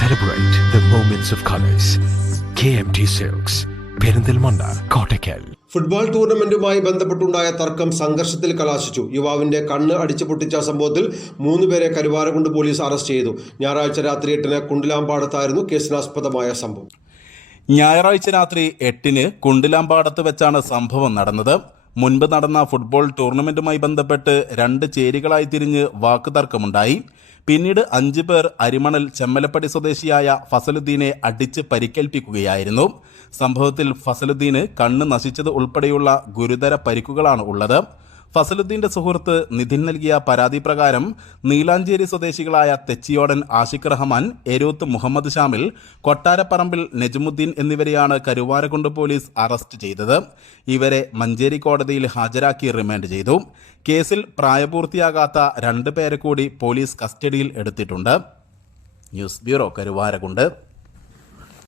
Celebrate of colours K M T silks Perinthalmanna Kottakkal football ടൂർണമെന്റുമായി ബന്ധപ്പെട്ടുണ്ടായ തർക്കം സംഘർഷത്തിൽ കലാശിച്ചു. യുവാവിന്റെ കണ്ണ് അടിച്ചു പൊട്ടിച്ച സംഭവത്തിൽ മൂന്നുപേരെ കരുവാരക്കുണ്ട് പോലീസ് അറസ്റ്റ് ചെയ്തു. ഞായറാഴ്ച രാത്രി എട്ടിന് കുണ്ടിലാമ്പാടത്തായിരുന്നു കേസിനാസ്പദമായ സംഭവം. ഞായറാഴ്ച രാത്രി എട്ടിന് കുണ്ടിലാമ്പാടത്ത് വെച്ചാണ് സംഭവം നടന്നത്. മുൻപ് നടന്ന ഫുട്ബോൾ ടൂർണമെന്റുമായി ബന്ധപ്പെട്ട് രണ്ട് ചേരികളായി തിരിഞ്ഞ് വാക്കുതർക്കമുണ്ടായി. പിന്നീട് അഞ്ചു പേർ അരിമണൽ ചെമ്മലപ്പടി സ്വദേശിയായ ഫസലുദ്ദീനെ അടിച്ച് പരിക്കേൽപ്പിക്കുകയായിരുന്നു. സംഭവത്തിൽ ഫസലുദ്ദീന് കണ്ണ് നശിച്ചത് ഉൾപ്പെടെയുള്ള ഗുരുതര പരിക്കുകളാണ് ഉള്ളത്. ഫസലുദ്ദീന്റെ സുഹൃത്ത് നിധിൻ നൽകിയ പരാതി പ്രകാരം നീലാഞ്ചേരി സ്വദേശികളായ തെച്ചിയോടൻ ആഷിഖ് റഹ്മാൻ എരൂത്ത് മുഹമ്മദ് ഷാമിൽ കൊട്ടാരപ്പറമ്പിൽ നജ്മുദ്ദീൻ എന്നിവരെയാണ് കരുവാരക്കുണ്ട് പോലീസ് അറസ്റ്റ് ചെയ്തത്. ഇവരെ മഞ്ചേരി കോടതിയിൽ ഹാജരാക്കി റിമാൻഡ് ചെയ്തു. കേസിൽ പ്രായപൂർത്തിയാകാത്ത രണ്ടു പേരെ കൂടി പോലീസ് കസ്റ്റഡിയിൽ എടുത്തിട്ടുണ്ട്. News bureau Karuvarakundu